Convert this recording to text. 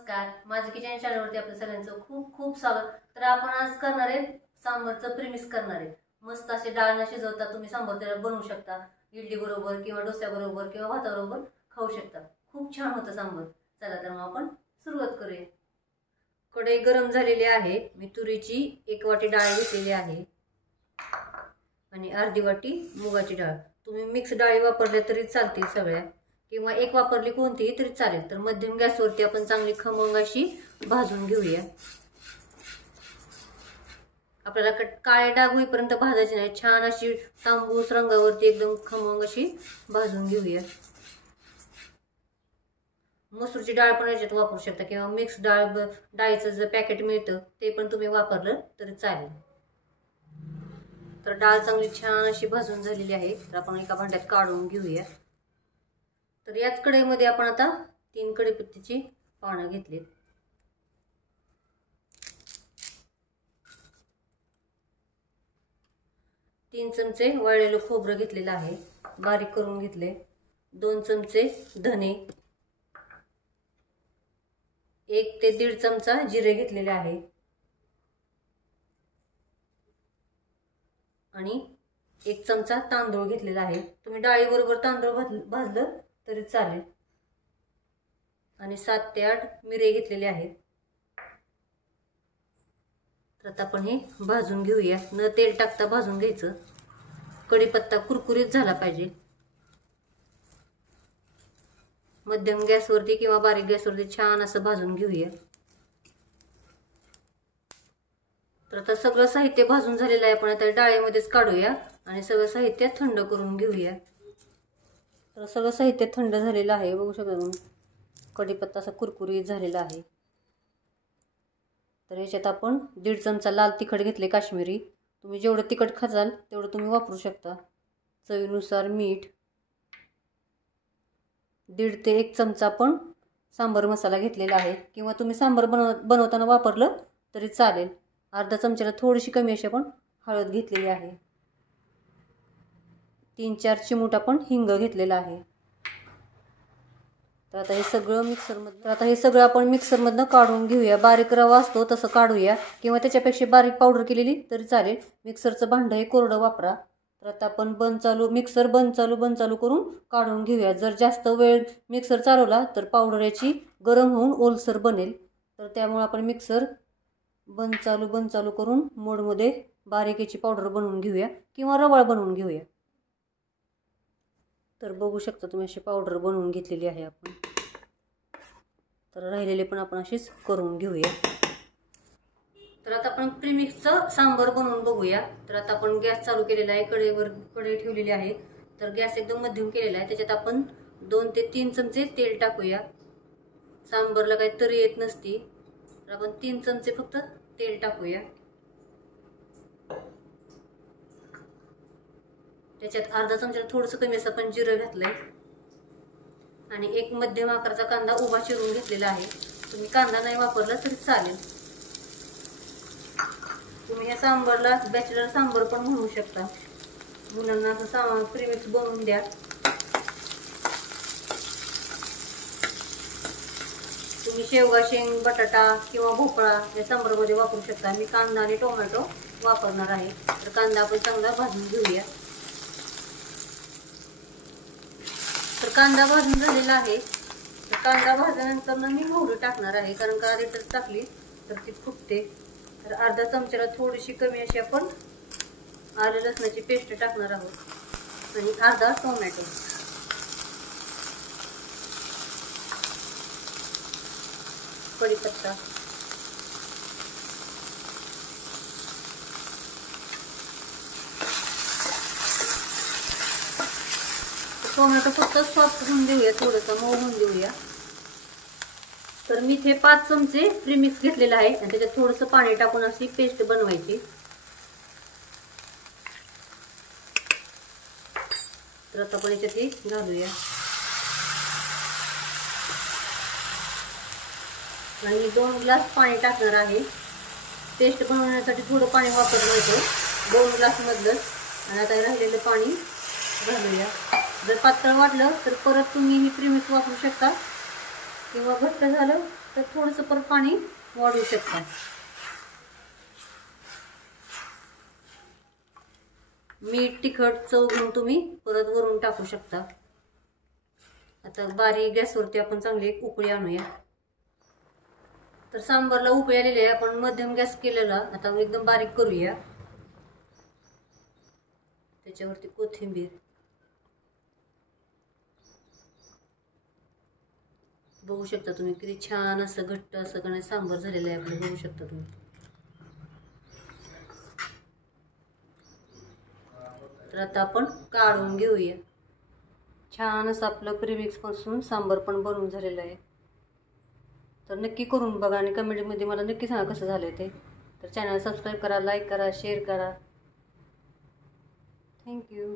नमस्कार, माझ्या किचन चॅनलवरती आपल्या सगळ्यांचं खूप खूप स्वागत। तर आपण आज करणार आहे सांबारचं प्रीमिक्स करणार आहे। मस्त असे डाळ न शिजवता तुम्ही सांबार त्याला बनवू शकता, इडली बरोबर किंवा डोसा बरोबर किंवा भाताबरोबर खाऊ शकता। खूप छान होतं सांबार। चला तर मग आपण सुरुवात करूया। कढई गरम झालेली आहे। मी तुरीची 1 वाटी डाळ घेतलेली आहे आणि अर्धी वाटी मुगाची डाळ। तुम्ही मिक्स डाळी वापरल्या तरी चालतील सगळ्या, किंवा एक वापरली कोणतीही तरी चालेल। तर मध्यम गॅसवरती आपण चांगली खमंग अशी भाजून घेऊया। आपल्याला काळे डाग होईपर्यंत भाजायची नाही, छान अशी तांबूस रंगावरती एकदम खमंग अशी भाजून घेऊया। मसूरची डाळ पण याच्यात वापरू शकता किंवा मिक्स डाळीचं जे पॅकेट मिळतं ते पण तुम्ही वापरलं तरी चालेल। तर डाळ चांगली छान अशी भाजून झालेली आहे। तर आपण एका भांड्यात काढून घेऊया। तर याच कढईमध्ये आपण आता 3 कढीपत्त्याची पानं घेतलीत। तीन चमचे वाळलेलं खोबरं घेतलेलं आहे, बारीक करून घेतले। 2 चमचे धने, 1 ते 1.5 चमचा जिरे घेतलेले आहे आणि 1 चमचा तांदूळ घेतलेला आहे। तुम्ही डाळीबरोबर तांदूळ भाजलं तरी चालेल। आणि 7 ते 8 मिरे घेतलेले आहेत। तर आता आपण हे भाजून घेऊया। न तेल टाकता भाजून घ्यायचं। कढीपत्ता कुरकुरीत झाला पाहिजे। मध्यम गॅसवरती किंवा बारीक गॅसवरती छान असं भाजून घेऊया। तर आता सगळं साहित्य भाजून झालेलं आहे। आपण आता डाळीमध्येच काढूया आणि सगळं साहित्य थंड करून घेऊया। तर सगळं साहित्य थंड झालेलं आहे, बघू शकता तुम्ही। कढीपत्ता असा कुरकुरीत झालेला आहे। तर याच्यात आपण 1.5 चमचा लाल तिखट घेतले काश्मीरी। तुम्ही जेवढं तिखट खाचाल तेवढं तुम्ही वापरू शकता। चवीनुसार मीठ, 1.5 ते 1 चमचा पण सांबार मसाला घेतलेला आहे, किंवा तुम्ही सांबार बनवताना वापरलं तरी चालेल। अर्धा चमच्याला थोडीशी कमी अशी आपण हळद घेतलेली आहे। 3-4 चिमूट आपण हिंग घेतलेला आहे। तर आता हे सगळं आपण मिक्सरमधनं काढून घेऊया। बारीक रवा असतो तसं काढूया, किंवा त्याच्यापेक्षा बारीक पावडर केलेली तरी चालेल। मिक्सरचं भांडं हे कोरडं वापरा। तर आता आपण मिक्सर बंद चालू करून काढून घेऊया। जर जास्त वेळ मिक्सर चालवला तर पावडर याची गरम होऊन ओलसर बनेल। तर त्यामुळे आपण मिक्सर बंद चालू करून मोडमध्ये बारीक याची पावडर बनवून घेऊया, किंवा रवाळ बनवून घेऊया। तर बघू शकता तुम्ही अशी पावडर बनवून घेतलेली आहे आपण। तर राहिलेले पण आपण अशीच करून घेऊया। तर आता आपण प्रीमिक्सचं सांबार बनवून बघूया। तर आता आपण गॅस चालू केलेला आहे, कढई ठेवलेली आहे। तर गॅस एकदम मध्यम केलेला आहे। त्याच्यात आपण 2 ते 3 चमचे तेल टाकूया। सांबारला काही तरी येत नसती, तर आपण 3 चमचे फक्त तेल टाकूया। त्याच्यात अर्धा चमचा थोडंसं कमी असं आपण जिरं घातलंय आणि 1 मध्यम आकाराचा कांदा उभा चिरून घेतलेला आहे। तुम्ही कांदा नाही वापरला तरी चालेल। तुम्ही या सांबारला बॅचलर सांबार पण म्हणू शकता। मुलांना असं प्रीमिक्स बनवून द्या। तुम्ही शेवगा, शेंग, बटाटा किंवा भोपळा या सांबारमध्ये वापरू शकता। मी कांदा आणि टोमॅटो वापरणार आहे। तर कांदा आपण चांगला भाजून घेऊया। तर कांदा भाजून झालेला आहे। तर कांदा भाजल्यानंतर मी मोहरी टाकणार आहे, कारण का आधी तर टाकली तर ती फुटते। तर अर्धा चमच्याला थोडीशी कमी अशी आपण आलं लसणाची पेस्ट टाकणार आहोत आणि अर्धा टोमॅटो। कढीपत्ता, टोमॅटो फक्त सॉफ्ट होऊन देऊया, थोडंसं मऊ होऊन देऊया। तर मी इथे 5 चमचे प्रीमिक्स घेतलेला आहे आणि त्याच्यात थोडंसं पाणी टाकून अशी पेस्ट बनवायची। तर आता आपण याच्यात हे घालूया आणि 2 ग्लास पाणी टाकणार आहे। पेस्ट बनवण्यासाठी थोडं पाणी वापरलं होतं, 2 ग्लास मधलं। आणि आता राहिलेलं पाणी घालूया। जर पातळ वाटलं तर परत तुम्ही ही प्रीमिक्स वापरू शकता, किंवा घट्ट झालं तर थोडंसं परत पाणी वाढवू शकता. मीठ तिखट चव घेऊन तुम्ही परत वरून टाकू शकता. आता बारीक गॅसवरती आपण चांगली एक उकळी आणूया. तर सांबारला उकळी आलेली आहे, आपण मध्यम गॅस केलेला. आता एकदम बारीक करूया. त्याच्यावरती कोथिंबीर, बघू शकता तुम्ही किती छान असं घट्ट असं कणी सांबार झालेलं आहे आपलं, बघू शकता तुम्ही. तर आता आपण काढून घेऊया. छान असं आपलं प्रीमिक्स पासून सांबार पण बनवून झालेलं आहे. तर नक्की करून बघा आणि कमेंटमध्ये मला नक्की सांगा कसं झालं ते. तर चॅनल सबस्क्राईब करा, लाईक करा, शेअर करा. थँक्यू.